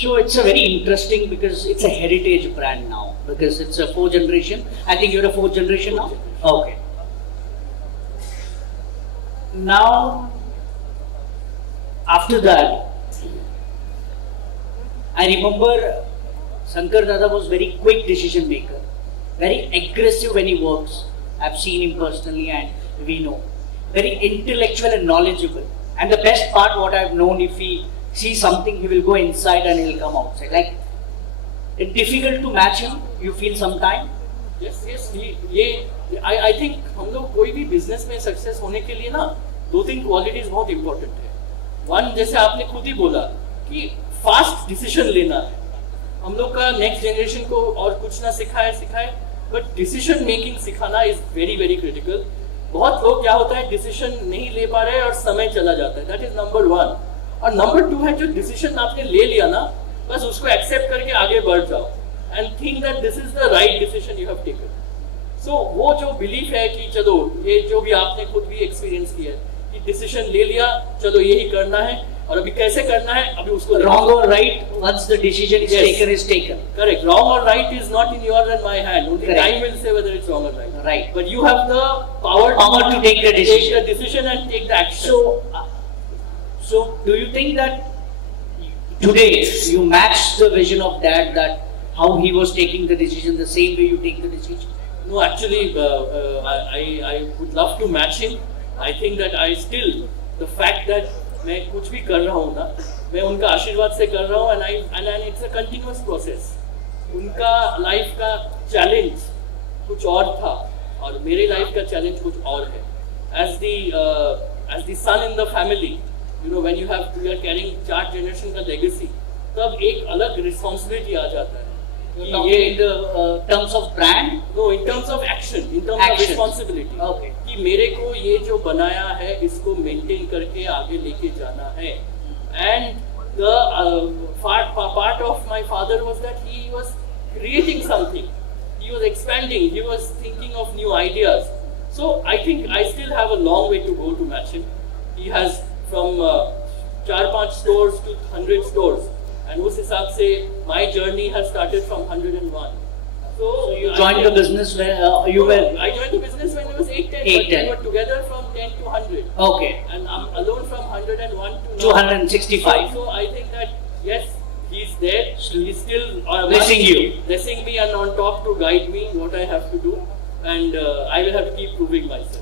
So it's a very interesting because it's a heritage brand now because it's a 4th generation. I think you're a 4th generation now. Okay. Now, after that, I remember Shankar Dada was very quick decision maker, very aggressive when he works. I've seen him personally and we know. Very intellectual and knowledgeable. And the best part what I've known, if he sees something, he will go inside and he'll come outside. Like, it's difficult to match him, you feel sometime? Yes, I think हम लोग कोई भी business में success होने के लिए ना 2-3 qualities बहुत इंपॉर्टेंट है. वन, जैसे आपने खुद ही बोला कि फास्ट डिसीजन लेना है. हम लोग का नेक्स्ट जनरेशन को और कुछ ना सिखाए बट डिसीजन मेकिंग सिखाना इज वेरी वेरी क्रिटिकल. बहुत लोग क्या होता है डिसीजन नहीं ले पा रहे और समय चला जाता है. That is number 1. और नंबर 2 है जो डिसीजन आपने ले लिया ना, बस उसको एक्सेप्ट करके आगे बढ़ जाओ and think that this is the right decision you have taken. So वो जो बिलीफ है कि चलो ये जो भी आपने खुद भी एक्सपीरियंस किया है कि डिसीजन ले लिया, चलो यही करना है और अभी कैसे करना है, अभी उसको wrong or right, once the decision is taken is taken. Correct. Wrong or right is not in your and my hand. Only Correct. time will say whether it's wrong or right. Right. But you have the power to take the decision. And take the action. So do you think that today you match the vision of dad, that how he was taking the decision, the same way you take the decision? No, actually, I would love to match him. I think that I still, the fact that मैं कुछ भी कर रहा हूँ ना, मैं उनका आशीर्वाद से कर रहा हूँ and it's a continuous process. उनका लाइफ का चैलेंज कुछ और था और मेरे लाइफ का चैलेंज कुछ और है. As the son in the family, you know, when you are carrying 4 generation का legacy, तब एक अलग responsibility आ जाता है. ये in the terms of brand? No, in terms of action, in terms of responsibility. Okay. कि मेरे को ये जो बनाया है इसको मेंटेन करके आगे लेके जाना है. And the part of my father was that he was creating something. He was expanding. He was thinking of new ideas. So I think I still have a long way to go to match him. He has from 4-5 stores to 100 stores. And उस हिसाब से my journey has started from 101. So you joined the business when I joined the business when I was 8-10. But we were together from 10 to 100. Okay. And I'm alone from 101 to 265. So I think that yes, he's there. He's still blessing me and on top to guide me what I have to do. And I will have to keep proving myself.